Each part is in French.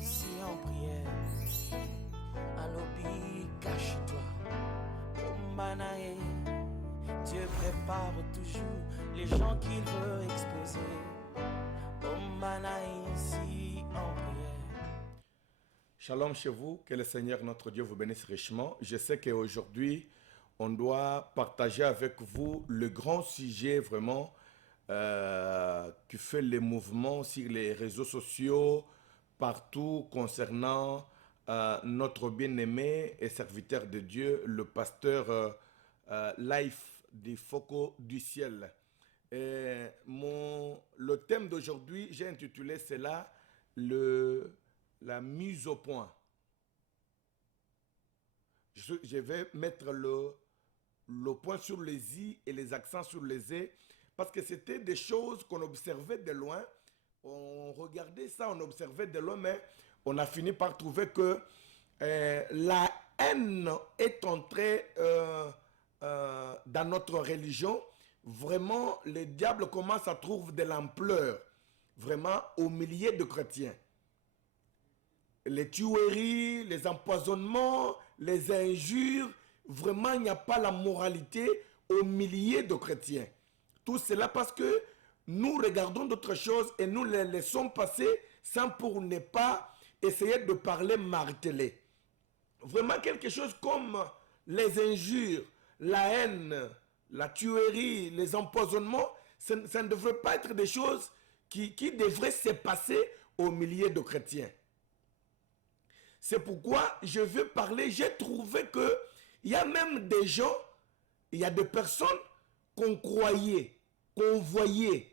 Ici en prière, à lobby, cache-toi. Manae, Dieu prépare toujours les gens qu'il veut exposer. Manae, ici en prière. Shalom chez vous, que le Seigneur notre Dieu vous bénisse richement. Je sais qu'aujourd'hui, on doit partager avec vous le grand sujet vraiment qui fait les mouvements sur les réseaux sociaux, partout concernant notre bien-aimé et serviteur de Dieu, le pasteur Life du Foco du Ciel. Le thème d'aujourd'hui, j'ai intitulé cela la mise au point. Je vais mettre le point sur les i et les accents sur les e parce que c'était des choses qu'on observait de loin. On regardait ça, on observait de loin, mais on a fini par trouver que la haine est entrée dans notre religion. Vraiment, le diable commence à trouver de l'ampleur, vraiment, au milieu de chrétiens. Les tueries, les empoisonnements, les injures, vraiment, il n'y a pas la moralité au milieu de chrétiens. Tout cela parce que nous regardons d'autres choses et nous les laissons passer sans pour ne pas essayer de parler martelé. Vraiment quelque chose comme les injures, la haine, la tuerie, les empoisonnements, ça ne devrait pas être des choses qui devraient se passer au milieu de chrétiens. C'est pourquoi je veux parler, j'ai trouvé que il y a même des gens, il y a des personnes qu'on croyait, qu'on voyait,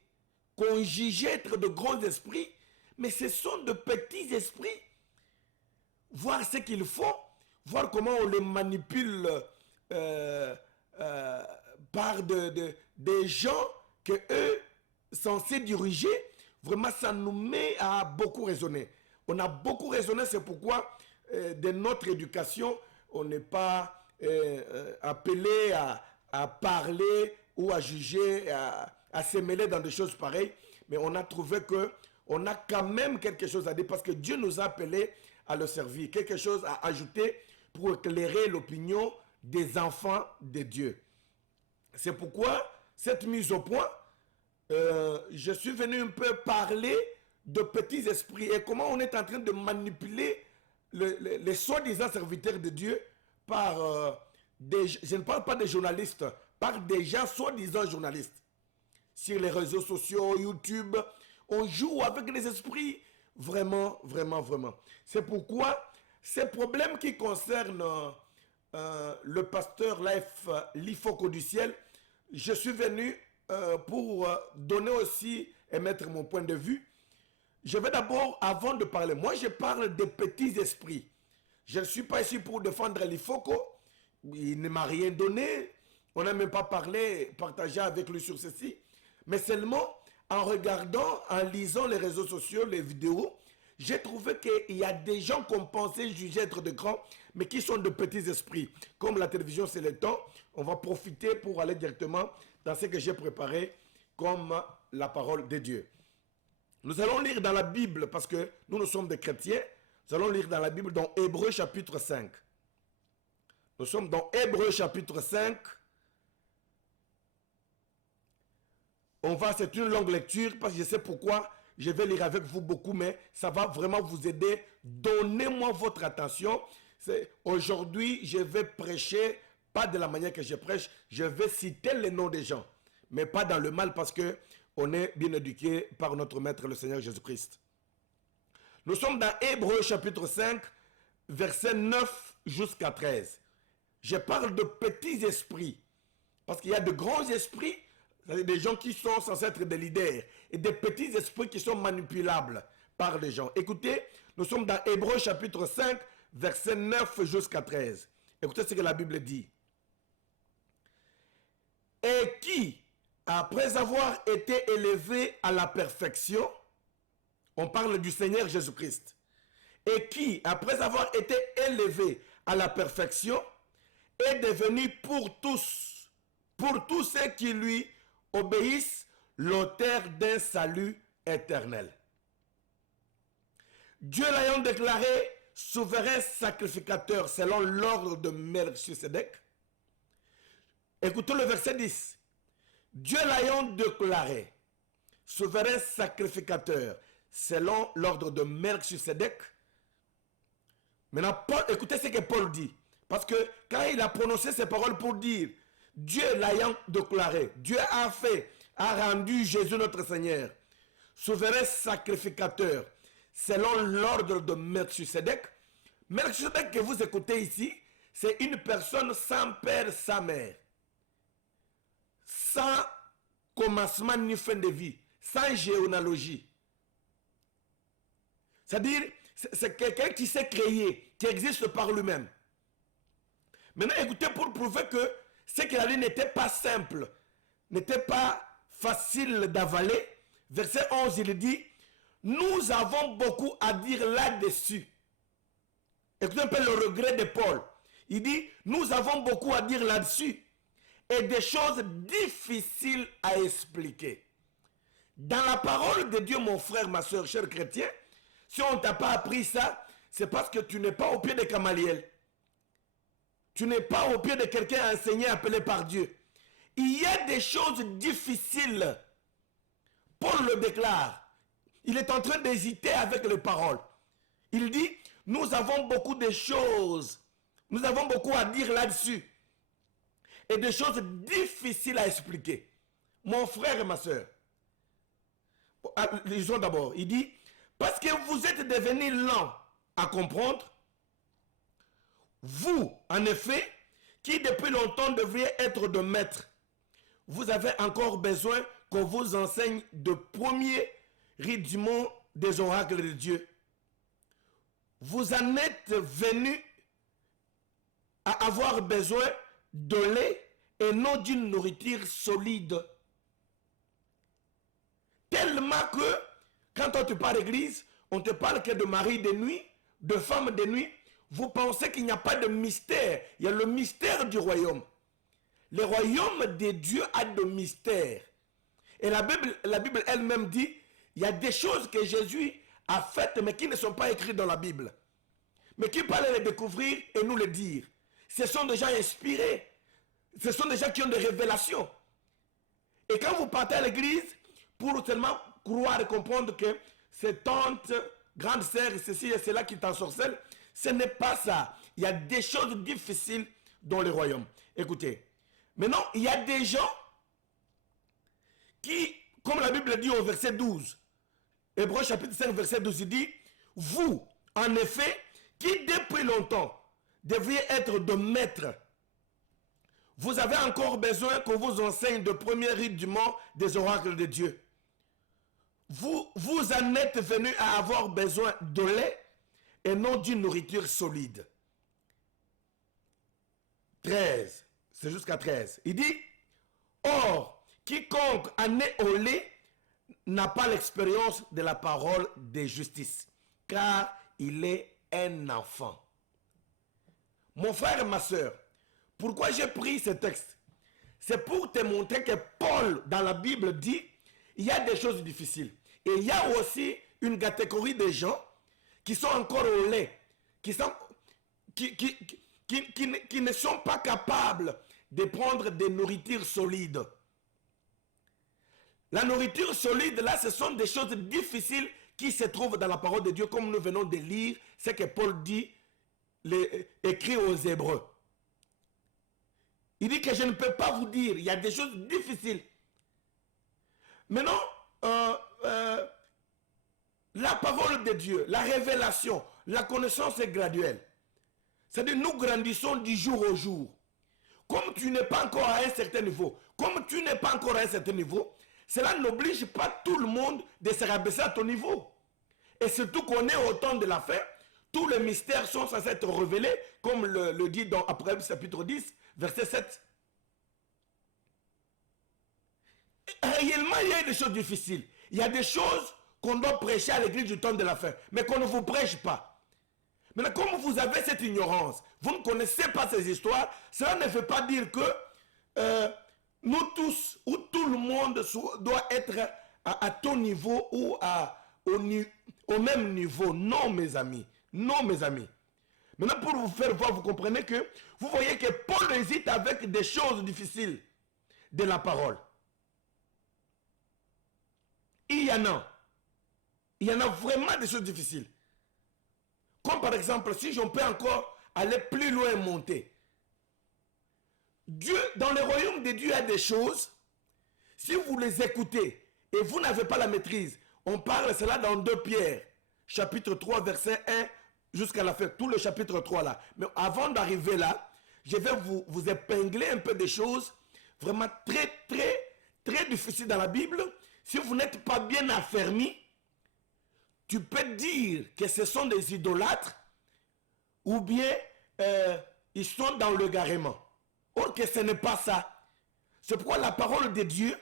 qu'on jugeait être de grands esprits, mais ce sont de petits esprits. Voir ce qu'ils font, voir comment on les manipule par des gens que eux censés diriger, vraiment ça nous met à beaucoup raisonner. On a beaucoup raisonné, c'est pourquoi de notre éducation, on n'est pas appelé à parler ou à juger, à se mêler dans des choses pareilles. Mais on a trouvé qu'on a quand même quelque chose à dire parce que Dieu nous a appelés à le servir. Quelque chose à ajouter pour éclairer l'opinion des enfants de Dieu. C'est pourquoi cette mise au point, je suis venu un peu parler de petits esprits et comment on est en train de manipuler les soi-disant serviteurs de Dieu par je ne parle pas des journalistes, par des gens soi-disant journalistes. Sur les réseaux sociaux, YouTube, on joue avec les esprits vraiment, vraiment, vraiment. C'est pourquoi ces problèmes qui concernent le pasteur Life Lifoco du Ciel, je suis venu pour donner aussi et mettre mon point de vue. Je vais d'abord, avant de parler, moi je parle des petits esprits. Je ne suis pas ici pour défendre Lifoco. Il ne m'a rien donné. On n'a même pas parlé, partagé avec lui sur ceci. Mais seulement en regardant, en lisant les réseaux sociaux, les vidéos, j'ai trouvé qu'il y a des gens qu'on pensait juger être de grands, mais qui sont de petits esprits. Comme la télévision, c'est le temps, on va profiter pour aller directement dans ce que j'ai préparé comme la parole de Dieu. Nous allons lire dans la Bible, parce que nous sommes des chrétiens, nous allons lire dans la Bible dans Hébreux chapitre 5. Nous sommes dans Hébreux chapitre 5. C'est une longue lecture, parce que je sais pourquoi je vais lire avec vous beaucoup, mais ça va vraiment vous aider. Donnez-moi votre attention. Aujourd'hui, je vais prêcher, pas de la manière que je prêche, je vais citer les noms des gens, mais pas dans le mal, parce que on est bien éduqué par notre Maître, le Seigneur Jésus-Christ. Nous sommes dans Hébreux chapitre 5, verset 9 jusqu'à 13. Je parle de petits esprits, parce qu'il y a de grands esprits, c'est-à-dire des gens qui sont censés être des leaders, et des petits esprits qui sont manipulables par les gens. Écoutez, nous sommes dans Hébreux chapitre 5, verset 9 jusqu'à 13. Écoutez ce que la Bible dit. Et qui, après avoir été élevé à la perfection, on parle du Seigneur Jésus-Christ, et qui, après avoir été élevé à la perfection, est devenu pour tous ceux qui lui obéissent, l'auteur d'un salut éternel. Dieu l'ayant déclaré souverain sacrificateur selon l'ordre de Melchisedec. Écoutez le verset 10. Dieu l'ayant déclaré souverain sacrificateur selon l'ordre de Melchisedec. Maintenant, Paul, écoutez ce que Paul dit. Parce que quand il a prononcé ces paroles pour dire Dieu l'ayant déclaré, Dieu a rendu Jésus notre Seigneur souverain sacrificateur selon l'ordre de Melchisedec. Melchisedec que vous écoutez ici, c'est une personne sans père, sans mère, sans commencement ni fin de vie, sans généalogie. C'est-à-dire, c'est quelqu'un qui s'est créé, qui existe par lui-même. Maintenant, écoutez, pour prouver que ce qu'il a dit n'était pas simple, n'était pas facile d'avaler, verset 11, il dit, nous avons beaucoup à dire là-dessus. Écoutez un peu le regret de Paul. Il dit, nous avons beaucoup à dire là-dessus et des choses difficiles à expliquer. Dans la parole de Dieu, mon frère, ma soeur, cher chrétien, si on ne t'a pas appris ça, c'est parce que tu n'es pas au pied de Gamaliel. Tu n'es pas au pied de quelqu'un enseigné, appelé par Dieu. Il y a des choses difficiles. Paul le déclare. Il est en train d'hésiter avec les paroles. Il dit, nous avons beaucoup de choses. Nous avons beaucoup à dire là-dessus. Et des choses difficiles à expliquer. Mon frère et ma soeur. Lisons d'abord. Il dit, parce que vous êtes devenus lents à comprendre, vous, en effet, qui depuis longtemps devriez être de maîtres, vous avez encore besoin qu'on vous enseigne de premiers rudiments des oracles de Dieu. Vous en êtes venus à avoir besoin de lait et non d'une nourriture solide. Tellement que, quand on te parle d'église, on te parle que de mari de nuit, de femme de nuit. Vous pensez qu'il n'y a pas de mystère. Il y a le mystère du royaume. Le royaume de Dieu a de mystère. Et la Bible elle-même dit, il y a des choses que Jésus a faites, mais qui ne sont pas écrites dans la Bible. Mais qui peuvent les découvrir et nous le dire. Ce sont des gens inspirés. Ce sont des gens qui ont des révélations. Et quand vous partez à l'église, pour seulement croire et comprendre que c'est tante, grande sœur, ceci et cela qui t'ensorcelle, ce n'est pas ça. Il y a des choses difficiles dans le royaume. Écoutez, maintenant, il y a des gens qui, comme la Bible dit au verset 12, Hébreux chapitre 5, verset 12, il dit, vous, en effet, qui depuis longtemps devriez être de maîtres, vous avez encore besoin qu'on vous enseigne de premiers rudiments des oracles de Dieu. Vous en êtes venus à avoir besoin de lait et non d'une nourriture solide. 13, c'est jusqu'à 13. Il dit, or, quiconque en est au lait n'a pas l'expérience de la parole de justice, car il est un enfant. Mon frère et ma soeur, pourquoi j'ai pris ce texte? C'est pour te montrer que Paul, dans la Bible, dit, il y a des choses difficiles. Et il y a aussi une catégorie de gens qui sont encore au lait, qui ne sont pas capables de prendre des nourritures solides. La nourriture solide, là, ce sont des choses difficiles qui se trouvent dans la parole de Dieu, comme nous venons de lire ce que Paul dit, écrit aux Hébreux. Il dit que je ne peux pas vous dire, il y a des choses difficiles. Maintenant, la parole de Dieu, la révélation, la connaissance est graduelle. C'est-à-dire, nous grandissons du jour au jour. Comme tu n'es pas encore à un certain niveau, cela n'oblige pas tout le monde de se rabaisser à ton niveau. Et surtout qu'on est au temps de la fin, tous les mystères sont censés être révélés, comme le dit dans Apocalypse chapitre 10, verset 7. Réellement, il y a des choses difficiles. Il y a des choses qu'on doit prêcher à l'église du temps de la fin, mais qu'on ne vous prêche pas. Maintenant, comme vous avez cette ignorance, vous ne connaissez pas ces histoires, cela ne veut pas dire que nous tous, ou tout le monde doit être à ton niveau ou au même niveau. Non, mes amis. Non, mes amis. Maintenant, pour vous faire voir, vous comprenez que vous voyez que Paul hésite avec des choses difficiles de la parole. Il y en a. Il y en a vraiment des choses difficiles. Comme par exemple, si j'en peux encore aller plus loin et monter. Dieu, dans le royaume de Dieu, il y a des choses, si vous les écoutez et vous n'avez pas la maîtrise, on parle cela dans 2 Pierre, chapitre 3, verset 1 jusqu'à la fin, tout le chapitre 3 là. Mais avant d'arriver là, je vais vous épingler un peu des choses vraiment très difficiles dans la Bible. Si vous n'êtes pas bien affermi, tu peux dire que ce sont des idolâtres ou bien ils sont dans le garement. Or que ce n'est pas ça. C'est pourquoi la parole de Dieu,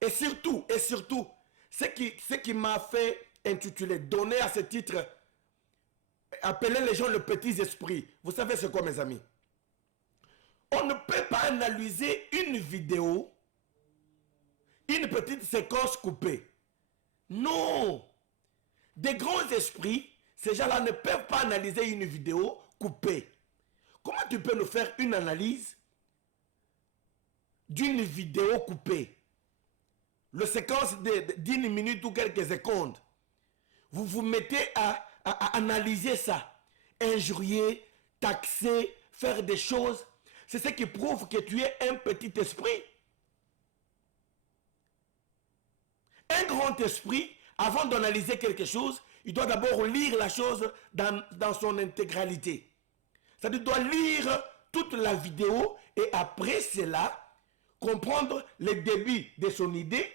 et surtout, ce qui m'a fait intituler, donner à ce titre, appeler les gens le petit esprit. Vous savez c'est quoi, mes amis? On ne peut pas analyser une vidéo, une petite séquence coupée. Non. Des grands esprits, ces gens-là ne peuvent pas analyser une vidéo coupée. Comment tu peux nous faire une analyse d'une vidéo coupée? Le séquence d'1 minute ou quelques secondes. Vous vous mettez à analyser ça. Injurier, taxer, faire des choses. C'est ce qui prouve que tu es un petit esprit. Un grand esprit, avant d'analyser quelque chose, il doit d'abord lire la chose dans son intégralité. C'est-à-dire, il doit lire toute la vidéo et après cela, comprendre le début de son idée,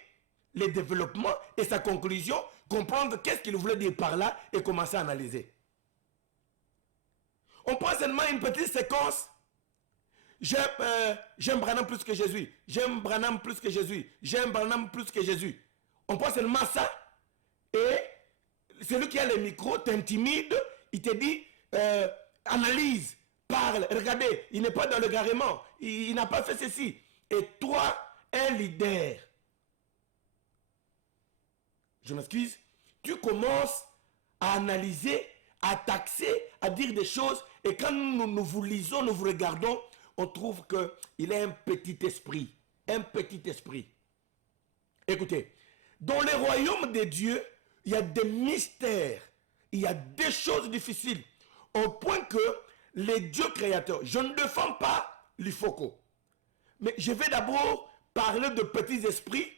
le développement et sa conclusion, comprendre qu'est-ce qu'il voulait dire par là et commencer à analyser. On prend seulement une petite séquence. J'aime Branham plus que Jésus. J'aime Branham plus que Jésus. J'aime Branham plus que Jésus. On prend seulement ça et celui qui a le micro t'intimide, il te dit analyse, parle, regardez, il n'est pas dans le garement, il n'a pas fait ceci. Et toi, un leader, je m'excuse, tu commences à analyser, à taxer, à dire des choses, et quand nous vous lisons, nous vous regardons, on trouve qu'il est un petit esprit. Un petit esprit. Écoutez, dans le royaume de Dieu, il y a des mystères, il y a des choses difficiles, au point que les dieux créateurs, je ne défends pas l'Ifoko, mais je vais d'abord parler de petits esprits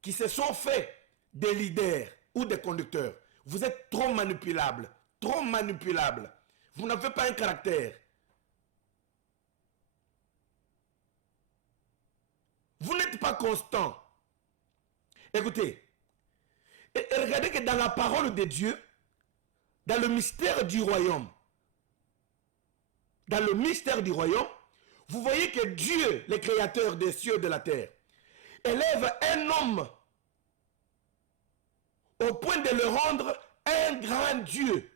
qui se sont faits des leaders ou des conducteurs. Vous êtes trop manipulables, trop manipulables. Vous n'avez pas un caractère. Vous n'êtes pas constant. Écoutez, et regardez que dans la parole de Dieu, dans le mystère du royaume, vous voyez que Dieu, le créateur des cieux et de la terre, élève un homme au point de le rendre un grand Dieu,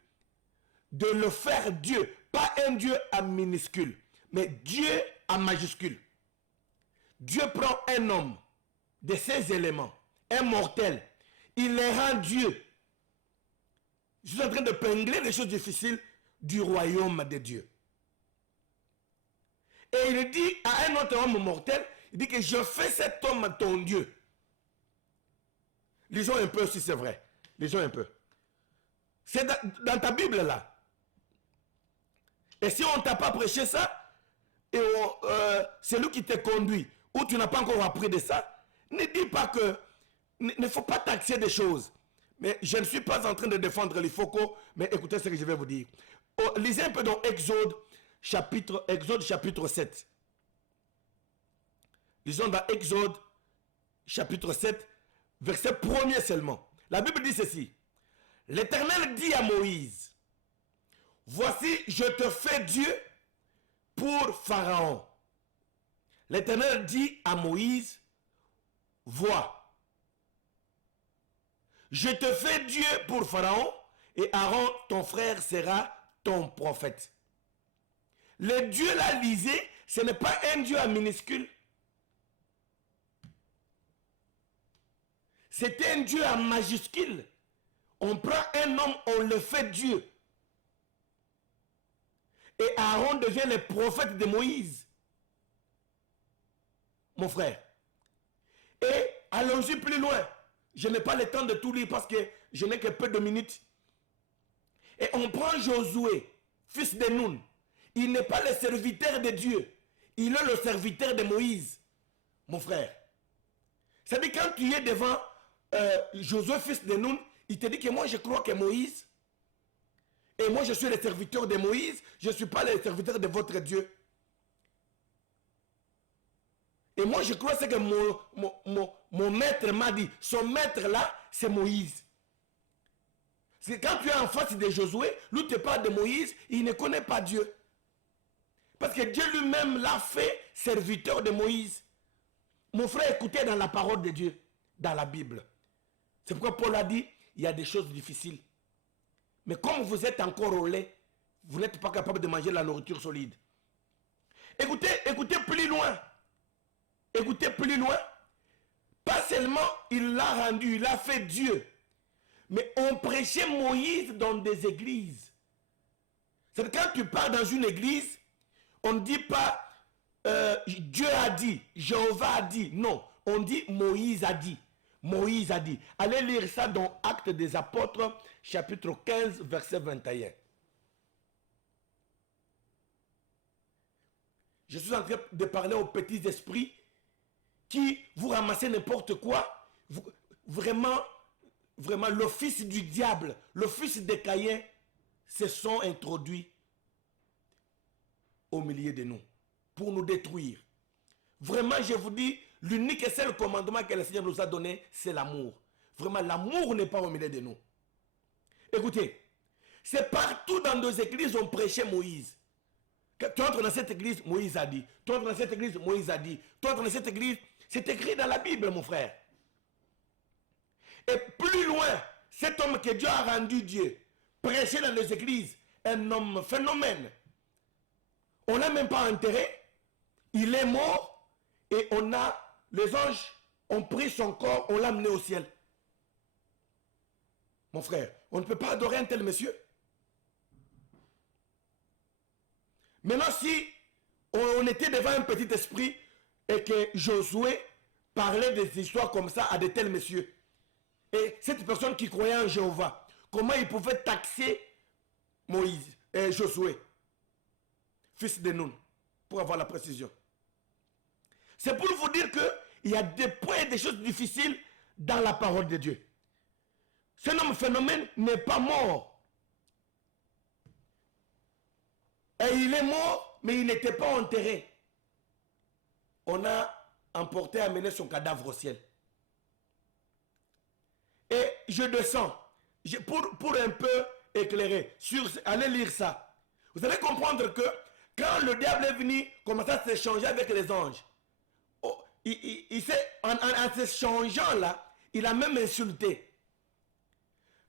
de le faire Dieu, pas un Dieu en minuscule, mais Dieu en majuscule. Dieu prend un homme de ses éléments, un mortel, il le rend Dieu. Je suis en train de pingler les choses difficiles du royaume de Dieu. Et il dit à un autre homme mortel, il dit que je fais cet homme ton Dieu. Lisons un peu si c'est vrai. Lisons un peu. C'est dans ta Bible là. Et si on ne t'a pas prêché ça, et c'est lui qui te conduit, ou tu n'as pas encore appris de ça, ne dis pas que, il ne faut pas taxer des choses. Mais je ne suis pas en train de défendre les focaux, mais écoutez ce que je vais vous dire. Lisez un peu dans Exode chapitre 7. Lisons dans Exode chapitre 7, verset 1er seulement. La Bible dit ceci. L'Éternel dit à Moïse, voici, je te fais Dieu pour Pharaon. L'Éternel dit à Moïse, vois, je te fais Dieu pour Pharaon, et Aaron, ton frère, sera ton prophète. Le Dieu là, lisez, ce n'est pas un Dieu en minuscule. C'est un Dieu en majuscule. On prend un homme, on le fait Dieu. Et Aaron devient le prophète de Moïse. Mon frère. Et allons-y plus loin. Je n'ai pas le temps de tout lire parce que je n'ai que peu de minutes. Et on prend Josué, fils de Nun. Il n'est pas le serviteur de Dieu. Il est le serviteur de Moïse. Mon frère. C'est-à-dire quand tu es devant Josué, fils de Nun, il te dit que moi je crois que Moïse, et moi je suis le serviteur de Moïse, je ne suis pas le serviteur de votre Dieu. Et moi je crois que mon maître m'a dit, son maître là, c'est Moïse. C'est quand tu es en face de Josué, lui te parle de Moïse, il ne connaît pas Dieu. Parce que Dieu lui-même l'a fait serviteur de Moïse. Mon frère, écoutez dans la parole de Dieu, dans la Bible. C'est pourquoi Paul a dit, il y a des choses difficiles. Mais comme vous êtes encore au lait, vous n'êtes pas capable de manger la nourriture solide. Écoutez plus loin. Écoutez plus loin. Pas seulement il l'a rendu, il a fait Dieu. Mais on prêchait Moïse dans des églises. C'est que quand tu pars dans une église, on ne dit pas Dieu a dit, Jéhovah a dit. Non, on dit Moïse a dit. Moïse a dit. Allez lire ça dans Actes des Apôtres, chapitre 15, verset 21. Je suis en train de parler aux petits esprits qui vous ramassez n'importe quoi. Vraiment, le fils du diable, le fils de Caïn, se sont introduits au milieu de nous pour nous détruire. Vraiment, je vous dis, l'unique et seul commandement que le Seigneur nous a donné, c'est l'amour. Vraiment, l'amour n'est pas au milieu de nous. Écoutez, c'est partout dans nos églises on prêchait Moïse. Tu entres dans cette église, Moïse a dit. Tu entres dans cette église, Moïse a dit. Tu entres dans cette église, c'est écrit dans la Bible, mon frère. Et plus loin, cet homme que Dieu a rendu Dieu, prêchait dans les églises, un homme phénomène. On ne l'a même pas enterré. Il est mort et les anges ont pris son corps, on l'a amené au ciel. Mon frère, on ne peut pas adorer un tel monsieur. Maintenant, si on était devant un petit esprit et que Josué parlait des histoires comme ça à de tels messieurs, et cette personne qui croyait en Jéhovah, comment il pouvait taxer Moïse et Josué, fils de Nun, pour avoir la précision. C'est pour vous dire qu'il y a des points et des choses difficiles dans la parole de Dieu. Ce homme phénomène n'est pas mort. Et il est mort, mais il n'était pas enterré. On a emporté, amené son cadavre au ciel. Et je descends, pour un peu éclairer, allez lire ça. Vous allez comprendre que quand le diable est venu commencer à s'échanger avec les anges, en s'échangeant là, il a même insulté.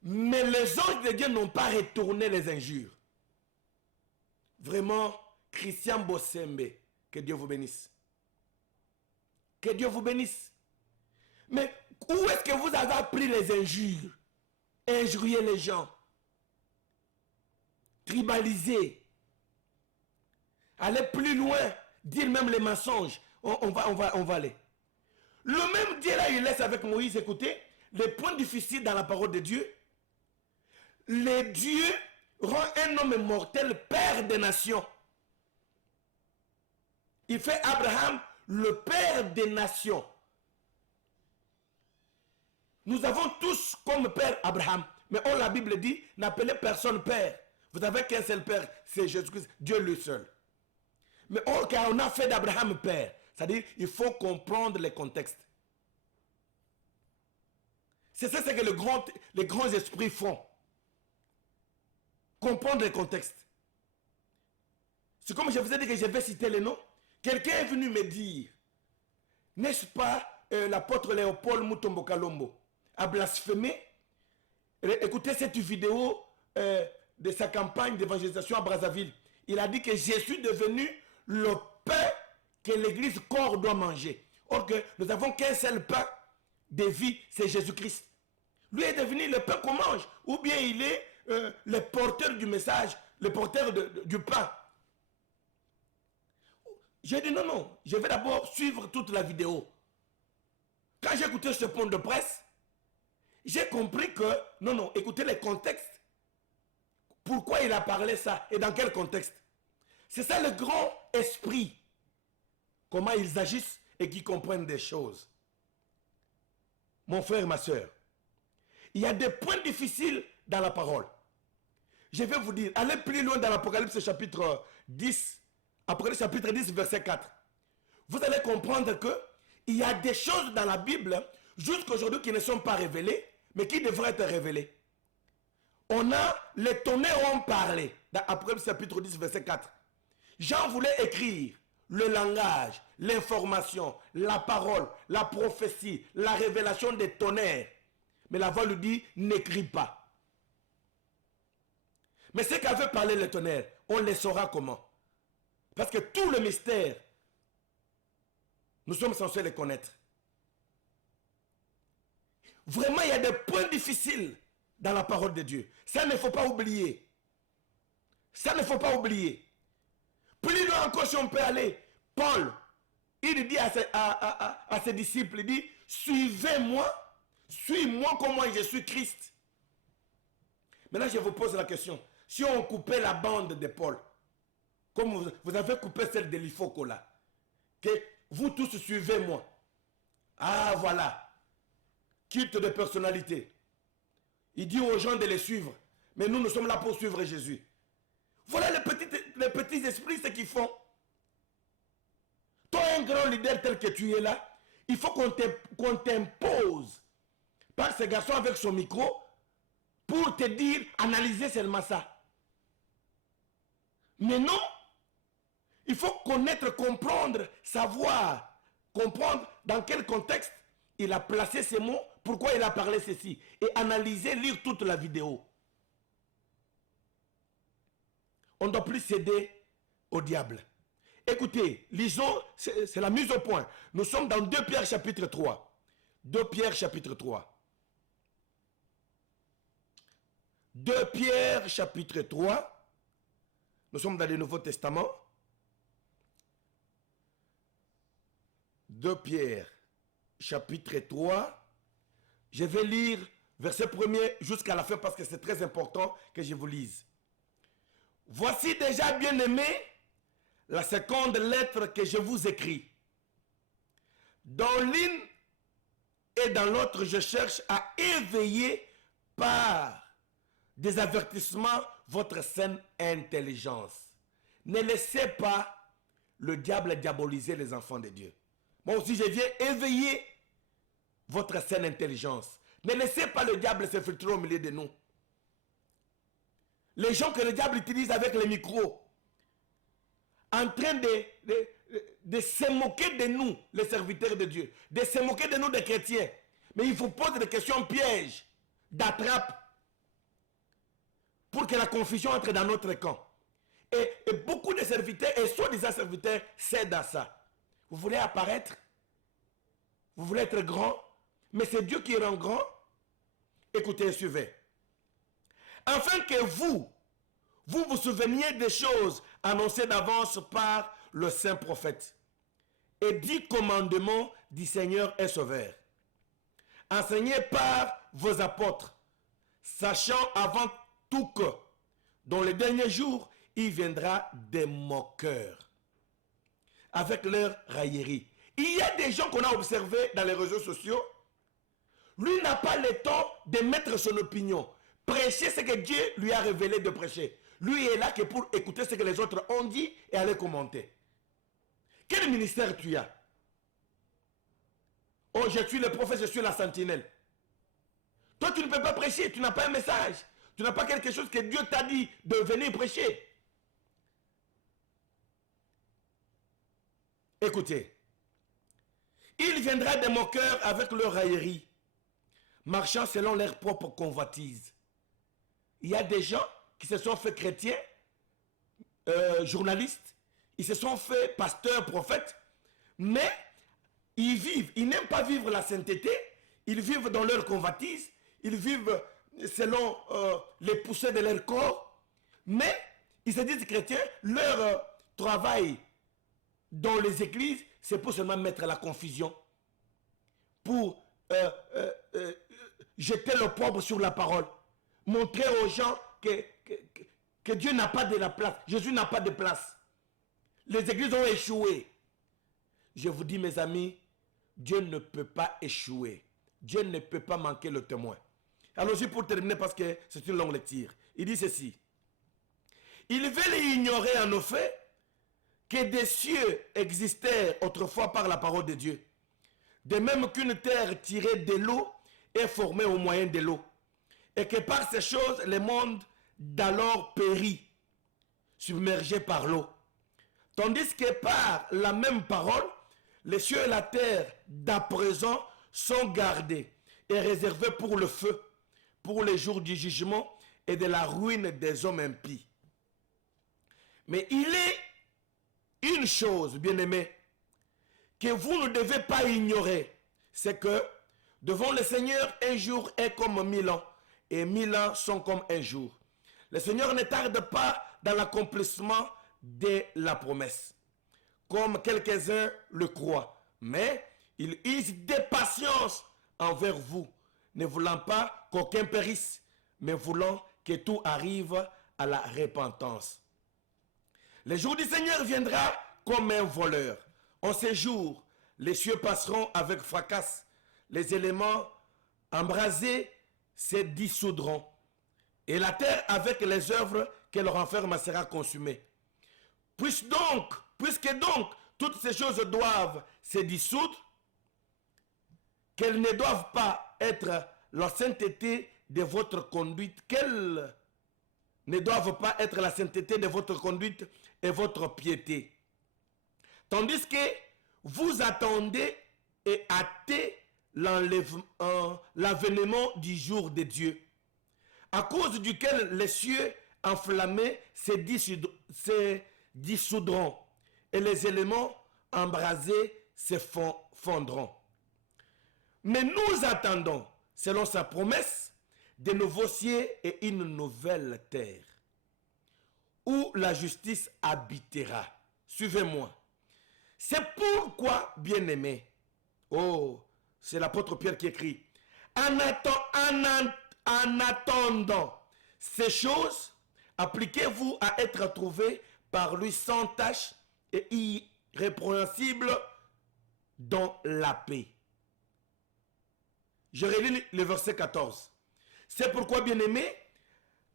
Mais les anges de Dieu n'ont pas retourné les injures. Vraiment, Christian Bossembe, que Dieu vous bénisse. Que Dieu vous bénisse. Mais où est-ce que vous avez appris les injures? Injurier les gens. Tribaliser. Aller plus loin. Dire même les mensonges. On va aller. Le même Dieu là, il laisse avec Moïse, écoutez, les points difficiles dans la parole de Dieu. Le Dieu rend un homme mortel père des nations. Il fait Abraham le père des nations. Nous avons tous comme père Abraham. Mais la Bible dit, n'appelez personne père. Vous n'avez qu'un seul père, c'est Jésus-Christ, Dieu le seul. Mais car on a fait d'Abraham père. C'est-à-dire, il faut comprendre les contextes. C'est ça que les grands esprits font. Comprendre les contextes. C'est comme je vous ai dit que je vais citer les noms. Quelqu'un est venu me dire, n'est-ce pas l'apôtre Léopold Mutombo Kalombo a blasphémé. Écoutez cette vidéo de sa campagne d'évangélisation à Brazzaville. Il a dit que Jésus est devenu le pain que l'église corps doit manger. Or que nous n'avons qu'un seul pain de vie, c'est Jésus-Christ. Lui est devenu le pain qu'on mange. Ou bien il est le porteur du message, le porteur du pain. J'ai dit non, non, je vais d'abord suivre toute la vidéo. Quand j'ai écouté ce point de presse, j'ai compris que, non, non, écoutez les contextes. Pourquoi il a parlé ça et dans quel contexte? C'est ça le grand esprit. Comment ils agissent et qui comprennent des choses. Mon frère, ma soeur, il y a des points difficiles dans la parole. Je vais vous dire, allez plus loin dans l'Apocalypse chapitre 10, Apocalypse chapitre 10, verset 4. Vous allez comprendre que il y a des choses dans la Bible, jusqu'aujourd'hui, qui ne sont pas révélées, mais qui devraient être révélées. On a, les tonnerres ont parlé, dans Apocalypse chapitre 10, verset 4. Jean voulait écrire le langage, l'information, la parole, la prophétie, la révélation des tonnerres. Mais la voix lui dit, n'écris pas. Mais ce qu'avait parlé le tonnerre, on les saura comment? Parce que tout le mystère, nous sommes censés les connaître. Vraiment, il y a des points difficiles dans la parole de Dieu. Ça, il ne faut pas oublier. Ça, il ne faut pas oublier. Plus loin encore, si on peut aller, Paul, il dit à ses disciples, il dit, suivez-moi, suis-moi comme moi je suis Christ. Maintenant, je vous pose la question. Si on coupait la bande de Paul, comme vous avez coupé celle de l'Ifoko là, que vous tous suivez-moi. Ah, voilà. Culte de personnalité. Il dit aux gens de les suivre. Mais nous sommes là pour suivre Jésus. Voilà les petits esprits, ce qu'ils font. Toi, un grand leader tel que tu es là, il faut qu'on t'impose par ce garçon avec son micro pour te dire, analyser seulement ça. Mais non, il faut connaître, comprendre, savoir, comprendre dans quel contexte il a placé ces mots, pourquoi il a parlé ceci, et analyser, lire toute la vidéo. On ne doit plus céder au diable. Écoutez, lisons, c'est la mise au point. Nous sommes dans 2 Pierre chapitre 3. 2 Pierre chapitre 3. 2 Pierre chapitre 3. Nous sommes dans le Nouveau Testament. 2 Pierre chapitre 3. Je vais lire verset 1er jusqu'à la fin parce que c'est très important que je vous lise. Voici déjà, bien-aimés, la seconde lettre que je vous écris. Dans l'une et dans l'autre, je cherche à éveiller par des avertissements votre saine intelligence. Ne laissez pas le diable diaboliser les enfants de Dieu. Moi aussi, je viens éveiller votre saine intelligence. Ne laissez pas le diable s'infiltrer au milieu de nous. Les gens que le diable utilise avec les micros, en train de se moquer de nous, les serviteurs de Dieu, de se moquer de nous, les chrétiens. Mais il faut poser des questions pièges, d'attrape, pour que la confusion entre dans notre camp. Et beaucoup de serviteurs, et soi-disant serviteurs, cèdent à ça. Vous voulez apparaître? Vous voulez être grand? Mais c'est Dieu qui rend grand. Écoutez, suivez. Afin que vous vous souveniez des choses annoncées d'avance par le saint prophète et 10 commandements du Seigneur et Sauveur, enseignés par vos apôtres, sachant avant tout que dans les derniers jours, il viendra des moqueurs avec leur raillerie. Il y a des gens qu'on a observés dans les réseaux sociaux. Lui n'a pas le temps de mettre son opinion. Prêcher ce que Dieu lui a révélé de prêcher. Lui est là que pour écouter ce que les autres ont dit et aller commenter. Quel ministère tu as? Oh, je suis le prophète, je suis la sentinelle. Toi, tu ne peux pas prêcher, tu n'as pas un message. Tu n'as pas quelque chose que Dieu t'a dit de venir prêcher. Écoutez. Il viendra des moqueurs avec leur raillerie, marchant selon leur propre convoitise. Il y a des gens qui se sont fait chrétiens, journalistes, ils se sont fait pasteurs, prophètes, mais ils n'aiment pas vivre la sainteté, ils vivent dans leur convoitise, ils vivent selon les poussées de leur corps, mais ils se disent chrétiens, leur travail dans les églises, c'est pour seulement mettre la confusion, pour jeter l'opprobre sur la parole, montrer aux gens que Dieu n'a pas de la place, Jésus n'a pas de place. Les églises ont échoué. Je vous dis mes amis, Dieu ne peut pas échouer. Dieu ne peut pas manquer le témoin. Allons-y pour terminer parce que c'est une longue lecture. Il dit ceci. Ils veulent ignorer en effet que des cieux existèrent autrefois par la parole de Dieu. De même qu'une terre tirée de l'eau est formée au moyen de l'eau. Et que par ces choses, le monde d'alors périt, submergé par l'eau. Tandis que par la même parole, les cieux et la terre d'à présent sont gardés et réservés pour le feu, pour les jours du jugement et de la ruine des hommes impies. Mais il est une chose, bien-aimés, que vous ne devez pas ignorer, c'est que devant le Seigneur, un jour est comme 1000 ans, et 1000 ans sont comme un jour. Le Seigneur ne tarde pas dans l'accomplissement de la promesse, comme quelques-uns le croient, mais il use des patience envers vous, ne voulant pas qu'aucun périsse, mais voulant que tout arrive à la repentance. Le jour du Seigneur viendra comme un voleur. En ces jours, les cieux passeront avec fracas, les éléments embrasés se dissoudront, et la terre avec les œuvres qu'elle renferme sera consumée. Puisque donc toutes ces choses doivent se dissoudre, qu'elles ne doivent pas être la sainteté de votre conduite, qu'elles ne doivent pas être la sainteté de votre conduite et votre piété. Tandis que vous attendez et hâtez l'avènement du jour de Dieu, à cause duquel les cieux enflammés se dissoudront et les éléments embrasés se fondront. Mais nous attendons, selon sa promesse, de nouveaux cieux et une nouvelle terre, où la justice habitera. Suivez-moi. C'est pourquoi, bien-aimés, c'est l'apôtre Pierre qui écrit, en attendant ces choses, appliquez-vous à être trouvés par lui sans tache et irrépréhensible dans la paix. Je relis le verset 14. C'est pourquoi, bien-aimés,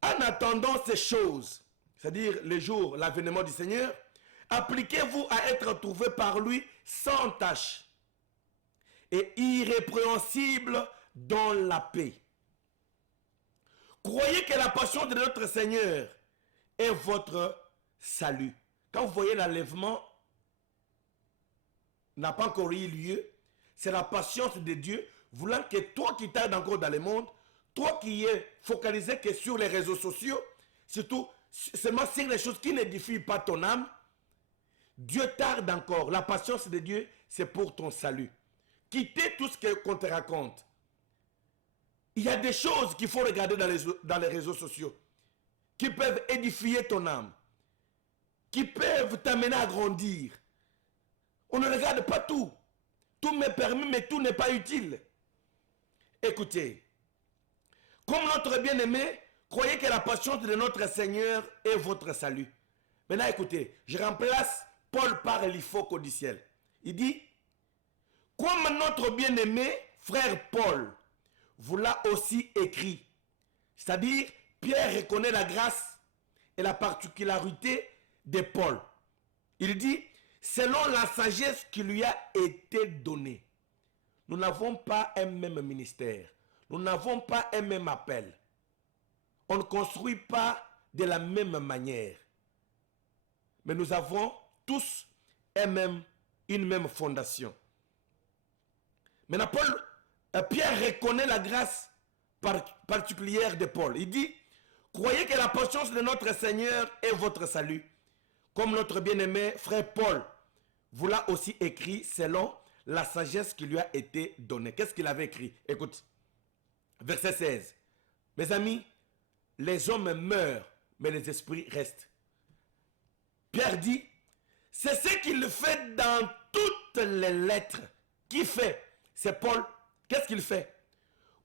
en attendant ces choses, c'est-à-dire le jour, l'avènement du Seigneur, appliquez-vous à être trouvés par lui sans tache et irrépréhensible dans la paix. Croyez que la passion de notre Seigneur est votre salut. Quand vous voyez l'enlèvement n'a pas encore eu lieu, c'est la patience de Dieu voulant que toi qui tardes encore dans le monde, toi qui es focalisé que sur les réseaux sociaux, surtout seulement sur les choses qui n'édifient pas ton âme, Dieu tarde encore. La patience de Dieu, c'est pour ton salut. Quittez tout ce qu'on te raconte. Il y a des choses qu'il faut regarder dans les réseaux sociaux qui peuvent édifier ton âme, qui peuvent t'amener à grandir. On ne regarde pas tout. Tout m'est permis, mais tout n'est pas utile. Écoutez, comme notre bien-aimé, croyez que la patience de notre Seigneur est votre salut. Maintenant, écoutez, je remplace Paul par l'Iphoque du ciel. Il dit, comme notre bien-aimé frère Paul vous l'a aussi écrit. C'est-à-dire, Pierre reconnaît la grâce et la particularité de Paul. Il dit, selon la sagesse qui lui a été donnée. Nous n'avons pas un même ministère. Nous n'avons pas un même appel. On ne construit pas de la même manière. Mais nous avons tous une même fondation. Maintenant, Pierre reconnaît la grâce particulière de Paul. Il dit, croyez que la patience de notre Seigneur est votre salut. Comme notre bien-aimé frère Paul vous l'a aussi écrit selon la sagesse qui lui a été donnée. Qu'est-ce qu'il avait écrit? Écoute. Verset 16. Mes amis, les hommes meurent, mais les esprits restent. Pierre dit, c'est ce qu'il fait dans toutes les lettres. Qui fait? C'est Paul. Qu'est-ce qu'il fait?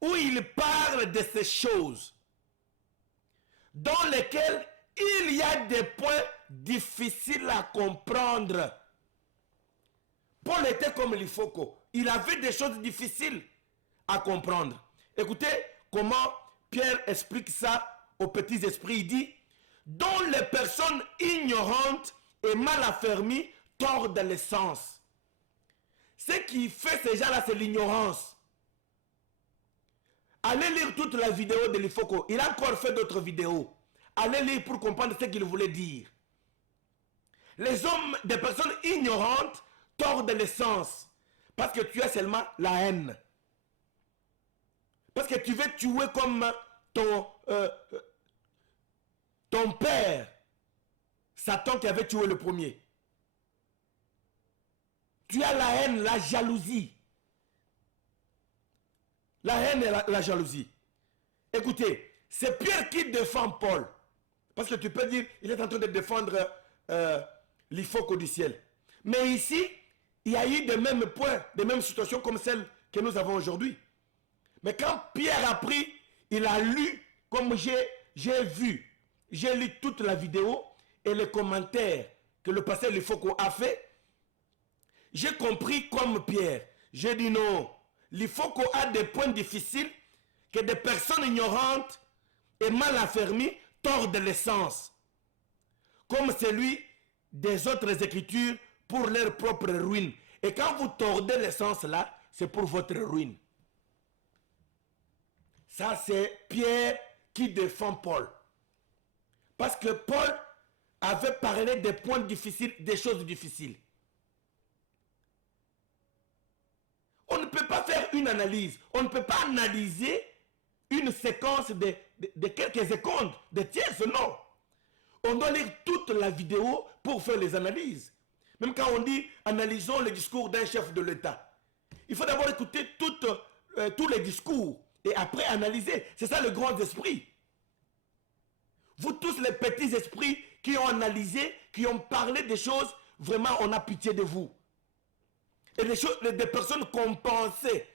Où il parle de ces choses dans lesquelles il y a des points difficiles à comprendre. Paul était comme l'Ifoko. Il avait des choses difficiles à comprendre. Écoutez comment Pierre explique ça aux petits esprits. Il dit, dont les personnes ignorantes et mal affermies tordent les sens. Ce qui fait ces gens-là, c'est l'ignorance. Allez lire toute la vidéo de l'Ifoko. Il a encore fait d'autres vidéos. Allez lire pour comprendre ce qu'il voulait dire. Les hommes, des personnes ignorantes, tordent les sens. Parce que tu as seulement la haine. Parce que tu veux tuer comme ton père, Satan, qui avait tué le premier. Tu as la haine, la jalousie. La haine et la jalousie. Écoutez, c'est Pierre qui défend Paul. Parce que tu peux dire, il est en train de défendre l'Ifoko du ciel. Mais ici, il y a eu des mêmes points, des mêmes situations comme celles que nous avons aujourd'hui. Mais quand Pierre a pris, il a lu, comme j'ai vu, j'ai lu toute la vidéo et les commentaires que le pasteur l'Ifoko a fait, j'ai compris comme Pierre. J'ai dit non, l'Ifoko a des points difficiles que des personnes ignorantes et mal affermies tordent l'essence. Comme celui des autres écritures pour leur propre ruine. Et quand vous tordez l'essence là, c'est pour votre ruine. Ça, c'est Pierre qui défend Paul. Parce que Paul avait parlé des points difficiles, des choses difficiles. On ne peut pas faire une analyse. On ne peut pas analyser une séquence de quelques secondes, de tierces, non. On doit lire toute la vidéo pour faire les analyses. Même quand on dit analysons le discours d'un chef de l'État. Il faut d'abord écouter tous les discours et après analyser. C'est ça le grand esprit. Vous tous les petits esprits qui ont analysé, qui ont parlé des choses, vraiment on a pitié de vous. Et des personnes compensaient.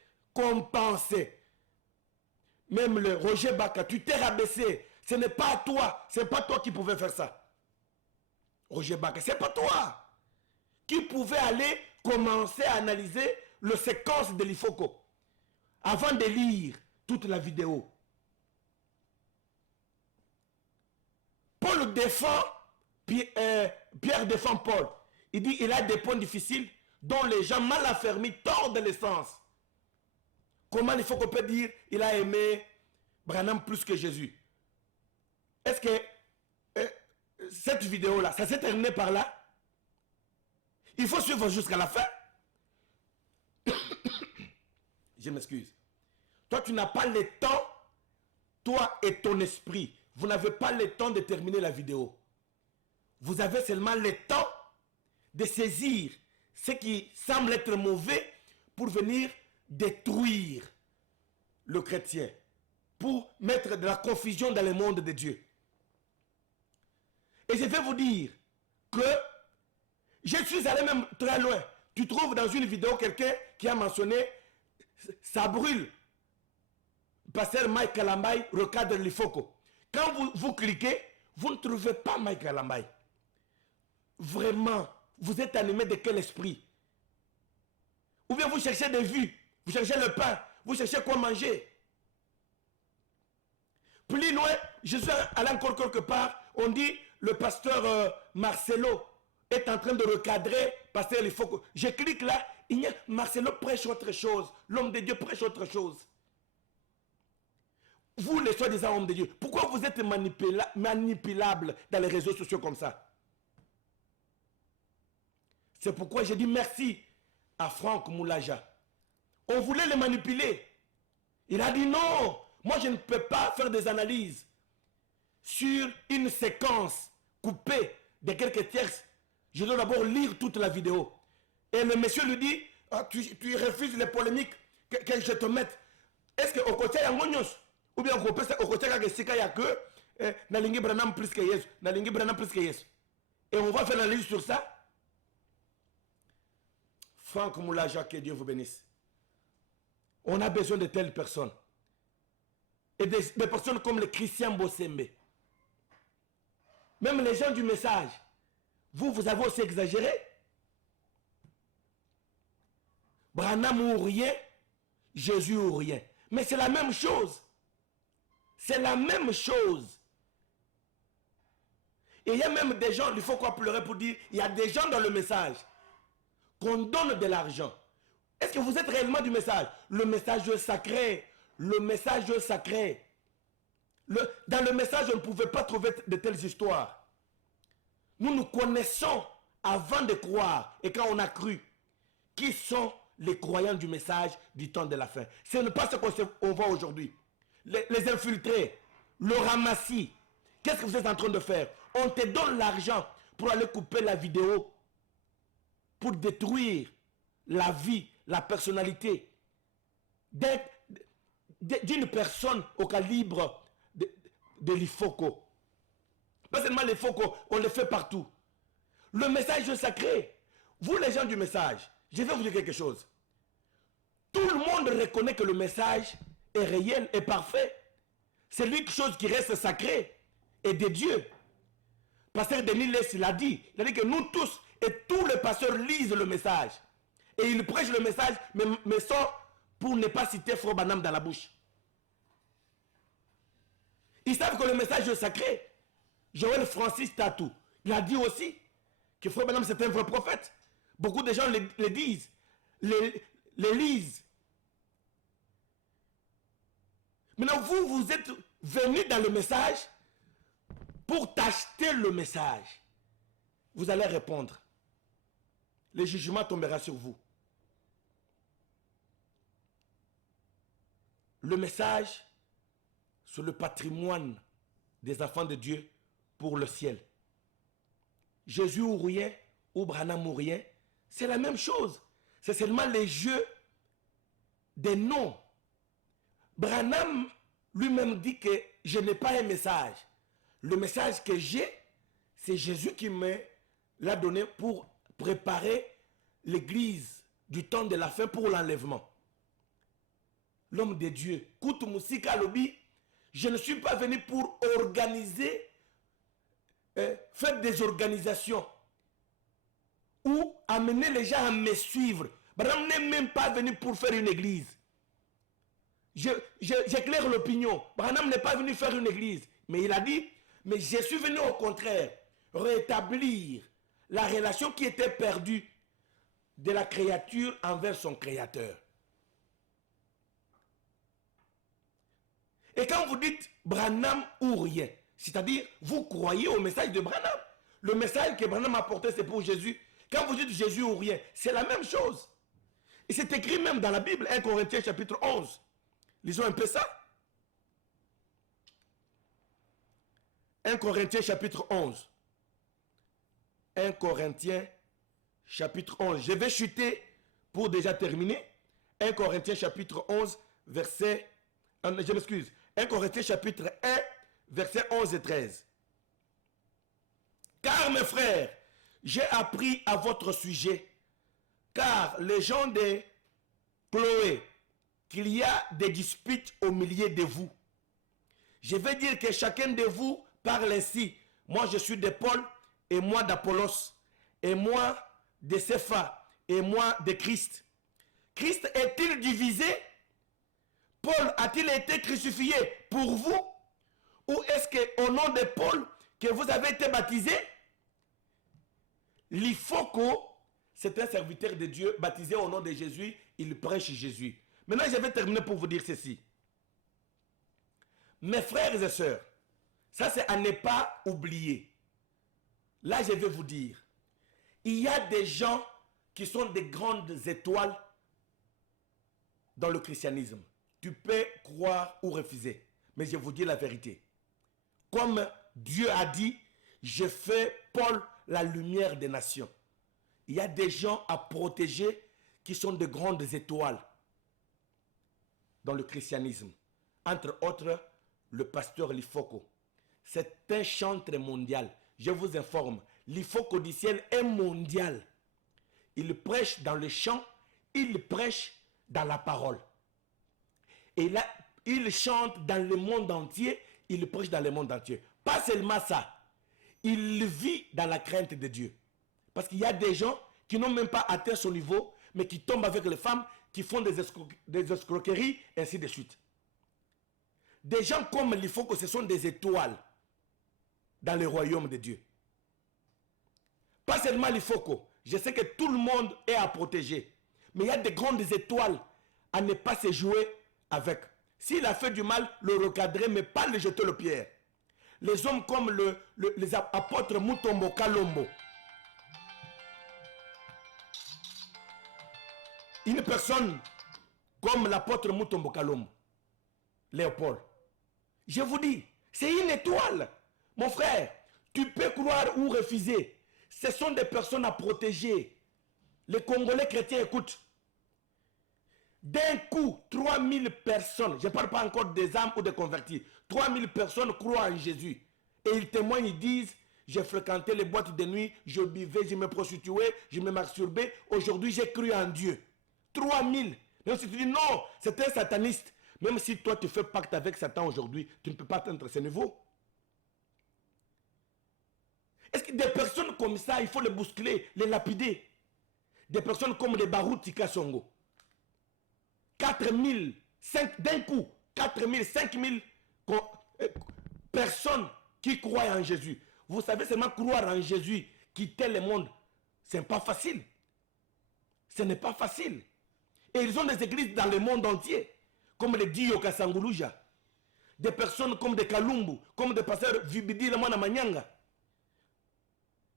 Même le Roger Baka, tu t'es rabaissé. Ce n'est pas toi. Ce n'est pas toi qui pouvais faire ça. Roger Baka, ce n'est pas toi qui pouvait aller commencer à analyser le séquence de l'Ifoko avant de lire toute la vidéo. Paul défend, Pierre défend Paul. Il dit il a des points difficiles dont les gens mal affermis tordent l'essence. Comment l'Ifoko peut dire il a aimé Branham plus que Jésus? Est-ce que cette vidéo-là, ça s'est terminé par là? Il faut suivre jusqu'à la fin. Je m'excuse. Toi, tu n'as pas le temps, toi et ton esprit, vous n'avez pas le temps de terminer la vidéo. Vous avez seulement le temps de saisir ce qui semble être mauvais pour venir détruire le chrétien, pour mettre de la confusion dans le monde de Dieu. Et je vais vous dire que je suis allé même très loin. Tu trouves dans une vidéo quelqu'un qui a mentionné ça brûle. Pasteur Mike Kalambay recadre l'Ifoko. Quand vous cliquez, vous ne trouvez pas Mike Kalambay. Vraiment, vous êtes animé de quel esprit? Ou bien vous cherchez des vues, vous cherchez le pain, vous cherchez quoi manger. Plus loin, je suis allé encore quelque part, on dit le pasteur Marcelo est en train de recadrer pasteur l'Ifoko. Je clique là, Marcelo prêche autre chose, l'homme de Dieu prêche autre chose. Vous, les soi-disant hommes de Dieu, pourquoi vous êtes manipulable dans les réseaux sociaux comme ça? C'est pourquoi j'ai dit merci à Franck Moulaja. On voulait le manipuler. Il a dit non, moi je ne peux pas faire des analyses sur une séquence coupée de quelques textes. Je dois d'abord lire toute la vidéo. Et le monsieur lui dit, ah, tu refuses les polémiques que je te mette. Est-ce que au côté yango nyos ou bien au côté ka sika ya que nalingi Branham plus que Yesu, nalingi Branham plus que Yesu. Et on va faire l'analyse sur ça. Franck Moulaja, que Dieu vous bénisse. On a besoin de telles personnes. Et des personnes comme le Christian Bossembe. Même les gens du message. Vous avez aussi exagéré. Branham ou rien, Jésus ou rien. Mais c'est la même chose. C'est la même chose. Et il y a même des gens, il faut quoi pleurer pour dire, il y a des gens dans le message qu'on donne de l'argent. Est-ce que vous êtes réellement du message? Le message sacré. Le message sacré. Dans le message, on ne pouvait pas trouver de telles histoires. Nous nous connaissons avant de croire. Et quand on a cru, qui sont les croyants du message du temps de la fin? Ce n'est pas ce qu'on voit aujourd'hui. Les infiltrés, le ramassis. Qu'est-ce que vous êtes en train de faire? On te donne l'argent pour aller couper la vidéo, pour détruire la vie, la personnalité d'une personne au calibre de l'Ifoko. Pas seulement l'Ifoko, on le fait partout. Le message sacré. Vous les gens du message, je vais vous dire quelque chose. Tout le monde reconnaît que le message est réel et parfait. C'est l'unique chose qui reste sacrée et de Dieu. Pasteur Denis Les, il a dit que nous tous et tous les pasteurs lisent le message. Et ils prêchent le message, mais sans pour ne pas citer Frère Branham dans la bouche. Ils savent que le message est sacré. Joël Francis Tatou, il a dit aussi que Frère Branham c'est un vrai prophète. Beaucoup de gens le disent, les lisent. Maintenant, vous êtes venus dans le message pour t'acheter le message. Vous allez répondre. Le jugement tombera sur vous. Le message sur le patrimoine des enfants de Dieu pour le ciel. Jésus ou rien, ou Branham ou rien, c'est la même chose. C'est seulement les jeux des noms. Branham lui-même dit que je n'ai pas un message. Le message que j'ai, c'est Jésus qui me l'a donné pour préparer l'église du temps de la fin pour l'enlèvement. L'homme de Dieu, Koutou Moussika Lobi, je ne suis pas venu pour organiser, faire des organisations ou amener les gens à me suivre. Branham n'est même pas venu pour faire une église. J'éclaire l'opinion. Branham n'est pas venu faire une église. Mais il a dit, mais je suis venu au contraire rétablir la relation qui était perdue de la créature envers son créateur. Et quand vous dites Branham ou rien, c'est-à-dire vous croyez au message de Branham. Le message que Branham a porté, c'est pour Jésus. Quand vous dites Jésus ou rien, c'est la même chose. Et c'est écrit même dans la Bible, 1 Corinthiens chapitre 11. Lisons un peu ça. 1 Corinthiens chapitre 11. 1 Corinthiens chapitre 11. Je vais chuter pour déjà terminer. 1 Corinthiens chapitre 11, verset... Je m'excuse. 1 Corinthiens chapitre 1, verset 11 et 13. Car mes frères, j'ai appris à votre sujet, car les gens de Chloé, qu'il y a des disputes au milieu de vous. Je vais dire que chacun de vous parle ainsi. Moi je suis de Paul, et moi d'Apollos, et moi de Cépha, et moi de Christ. Christ est-il divisé? Paul a-t-il été crucifié pour vous? Ou est-ce qu'au nom de Paul que vous avez été baptisé? L'Ifoko, c'est un serviteur de Dieu baptisé au nom de Jésus. Il prêche Jésus. Maintenant, je vais terminer pour vous dire ceci. Mes frères et sœurs, ça c'est à ne pas oublier. Là, je vais vous dire, il y a des gens qui sont des grandes étoiles dans le christianisme. Tu peux croire ou refuser, mais je vous dis la vérité. Comme Dieu a dit, je fais Paul la lumière des nations. Il y a des gens à protéger qui sont de grandes étoiles. dans le christianisme. Entre autres, le pasteur Lifoko. C'est un chantre mondial. Je vous informe, Lifoko du ciel est mondial. Il prêche dans le chant, il prêche dans la parole. Et là, il chante dans le monde entier, il prêche dans le monde entier. Pas seulement ça, il vit dans la crainte de Dieu. Parce qu'il y a des gens qui n'ont même pas atteint son niveau, mais qui tombent avec les femmes, qui font des escroqueries, et ainsi de suite. Des gens comme Lifoko, ce sont des étoiles dans le royaume de Dieu. Pas seulement Lifoko. Je sais que tout le monde est à protéger. Mais il y a des grandes étoiles à ne pas se jouer avec. S'il a fait du mal, le recadrer, mais pas le jeter le pierre. Les hommes comme les apôtres Mutombo Kalombo. Une personne comme l'apôtre Mutombo Kalombo, Léopold. Je vous dis, c'est une étoile. Mon frère, tu peux croire ou refuser. Ce sont des personnes à protéger. Les Congolais chrétiens écoutent. D'un coup, 3000 personnes, je ne parle pas encore des âmes ou des convertis, 3000 personnes croient en Jésus. Et ils témoignent, ils disent, j'ai fréquenté les boîtes de nuit, je buvais, je me prostituais, je me masturbais. Aujourd'hui, j'ai cru en Dieu. 3000. Même si tu dis non, c'est un sataniste. Même si toi, tu fais pacte avec Satan aujourd'hui, tu ne peux pas atteindre ce niveau. Est-ce que des personnes comme ça, il faut les bousculer, les lapider? Des personnes comme les Barouti Kassongo. 4000, d'un coup, 4000, 5000 personnes qui croient en Jésus. Vous savez seulement croire en Jésus, quitter le monde, ce n'est pas facile. Ce n'est pas facile. Et ils ont des églises dans le monde entier, comme les Dio Kasanguluja. Des personnes comme des Kalumbu, comme des pasteurs Vibidi Lemana Manyanga.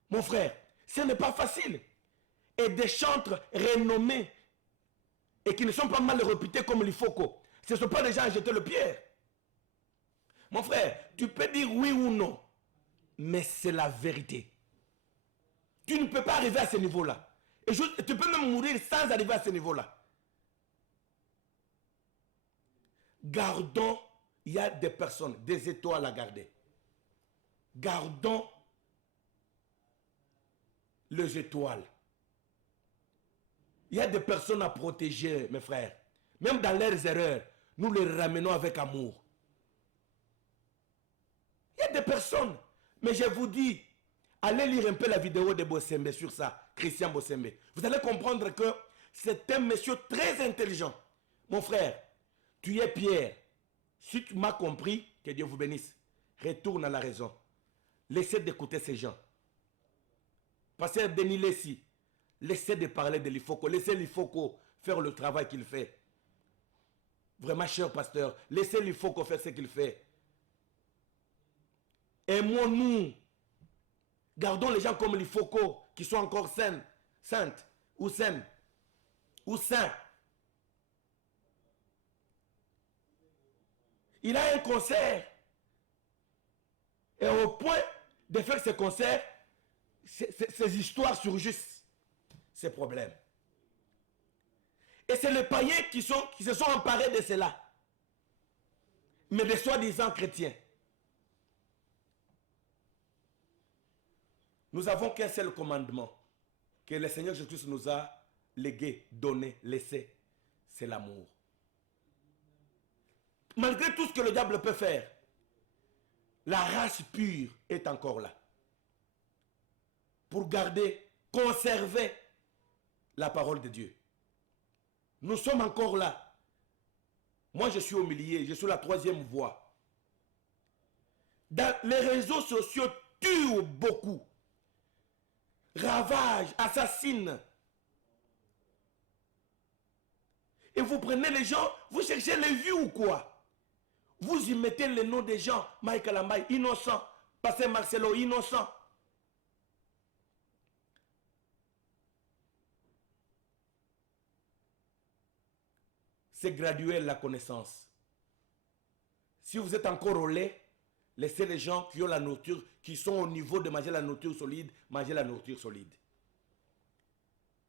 Mon frère, ce n'est pas facile. Et des chantres renommés et qui ne sont pas mal réputés comme l'Ifoko. Ce ne sont pas des gens à jeter le pierre. Mon frère, tu peux dire oui ou non, mais c'est la vérité. Tu ne peux pas arriver à ce niveau-là. Et tu peux même mourir sans arriver à ce niveau-là. Gardons, il y a des personnes, des étoiles à garder. Gardons les étoiles. Il y a des personnes à protéger, mes frères. Même dans leurs erreurs, nous les ramenons avec amour. Il y a des personnes. Mais je vous dis, allez lire un peu la vidéo de Bossembe sur ça, Christian Bossembe. Vous allez comprendre que c'est un monsieur très intelligent. Mon frère, tu es Pierre. Si tu m'as compris, que Dieu vous bénisse. Retourne à la raison. Laissez d'écouter ces gens. Pasteur Denis Lessi, laissez de parler de l'Ifoko. Laissez l'Ifoko faire le travail qu'il fait. Vraiment, cher pasteur, laissez l'Ifoko faire ce qu'il fait. Aimons-nous. Gardons les gens comme l'Ifoko, qui sont encore saintes, ou saines, ou saints. Il a un concert. Et au point de faire ce concert, ces histoires surgissent, ces problèmes. Et c'est les païens qui se sont emparés de cela. Mais des soi-disant chrétiens. Nous avons qu'un seul commandement que le Seigneur Jésus nous a légué, donné, laissé. C'est l'amour. Malgré tout ce que le diable peut faire, la race pure est encore là. Pour garder, conserver la parole de Dieu. Nous sommes encore là. Moi, je suis au milieu, je suis la troisième voie. Les réseaux sociaux tuent beaucoup. Ravagent, assassinent. Et vous prenez les gens, vous cherchez les vues ou quoi? Vous y mettez les noms des gens. Michael Ambaye, innocent. Pasteur Marcelo, innocent. C'est graduel la connaissance. Si vous êtes encore au lait, laissez les gens qui ont la nourriture, qui sont au niveau de manger la nourriture solide, manger la nourriture solide.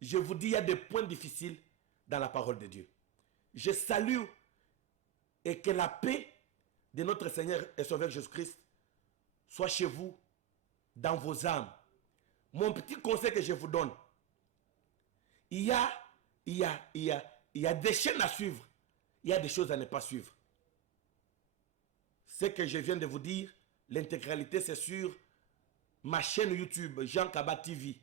Je vous dis, il y a des points difficiles dans la parole de Dieu. Je salue Et que la paix de notre Seigneur et Sauveur Jésus-Christ soit chez vous, dans vos âmes. Mon petit conseil que je vous donne, il y a des chaînes à suivre, il y a des choses à ne pas suivre. Ce que je viens de vous dire, l'intégralité c'est sur ma chaîne YouTube, Jean Kaba TV.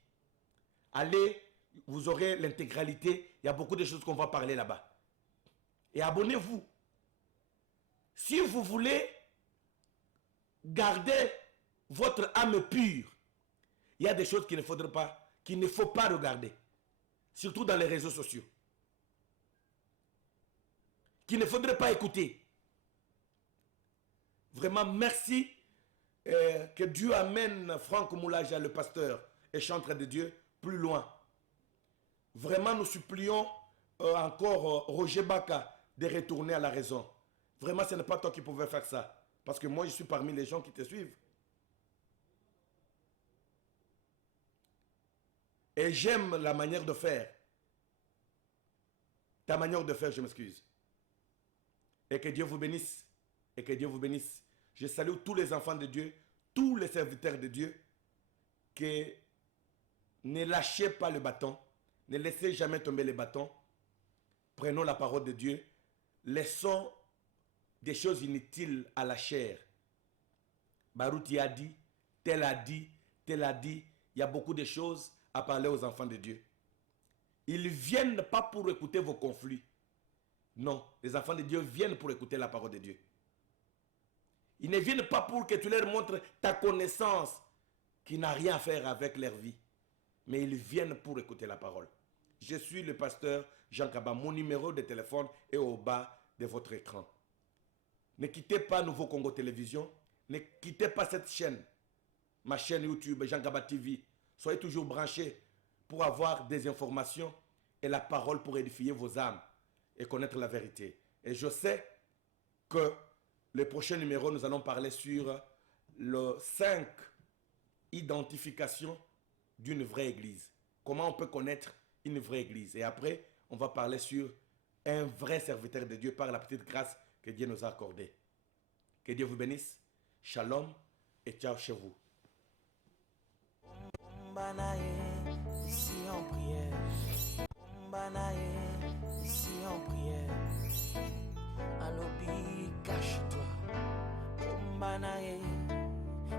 Allez, vous aurez l'intégralité, il y a beaucoup de choses qu'on va parler là-bas. Et abonnez-vous. Si vous voulez garder votre âme pure, il y a des choses qu'il ne faut pas regarder. Surtout dans les réseaux sociaux. Qu'il ne faudrait pas écouter. Vraiment, merci. Que Dieu amène Franck Moulaja, le pasteur et chantre de Dieu, plus loin. Vraiment, nous supplions encore Roger Baka de retourner à la raison. Vraiment, ce n'est pas toi qui pouvais faire ça. Parce que moi, je suis parmi les gens qui te suivent. Et j'aime la manière de faire. Ta manière de faire, je m'excuse. Et que Dieu vous bénisse. Et que Dieu vous bénisse. Je salue tous les enfants de Dieu, tous les serviteurs de Dieu. Que ne lâchez pas le bâton. Ne laissez jamais tomber le bâton. Prenons la parole de Dieu. Laissons des choses inutiles à la chair. Barouti a dit, tel a dit, tel a dit. Il y a beaucoup de choses à parler aux enfants de Dieu. Ils ne viennent pas pour écouter vos conflits. Non, les enfants de Dieu viennent pour écouter la parole de Dieu. Ils ne viennent pas pour que tu leur montres ta connaissance qui n'a rien à faire avec leur vie. Mais ils viennent pour écouter la parole. Je suis le pasteur Jean Kaba. Mon numéro de téléphone est au bas de votre écran. Ne quittez pas Nouveau Congo Télévision. Ne quittez pas cette chaîne. Ma chaîne YouTube, Jean Kaba TV. Soyez toujours branchés pour avoir des informations et la parole pour édifier vos âmes et connaître la vérité. Et je sais que le prochain numéro, nous allons parler sur les 5 identifications d'une vraie église. Comment on peut connaître une vraie église. Et après, on va parler sur un vrai serviteur de Dieu par la petite grâce que Dieu nous a accordée. Que Dieu vous bénisse. Shalom et ciao chez vous. Ici en prière. Ici en prière. Alobi, cache-toi. Ombanae,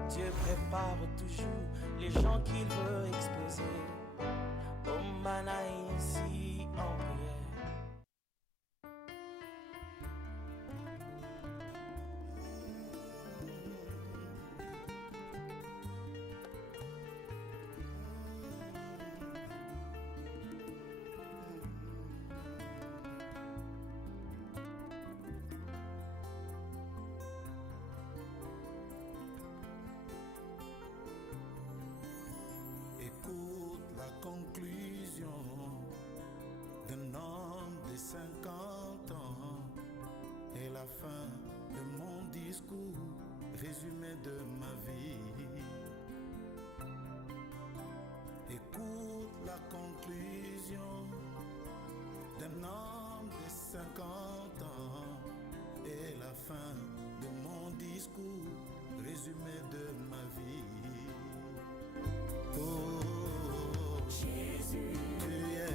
Dieu prépare toujours les gens qu'il veut exposer. Ombanae, ici en prière. Écoute la conclusion d'un homme de 50 ans et la fin de mon discours, résumé de ma vie. Écoute la conclusion d'un homme de 50 ans et la fin de mon discours, résumé de ma vie. Oh, Jésus, tu es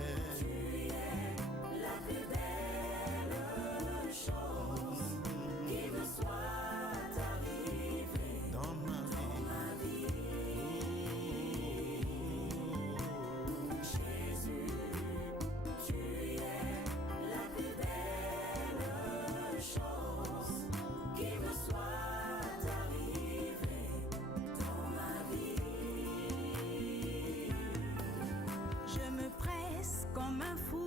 la plus belle chose qui me soit arrivée dans ma vie. Jésus, tu es la plus belle chose qui me soit arrivée dans ma vie. Je me presse comme un fou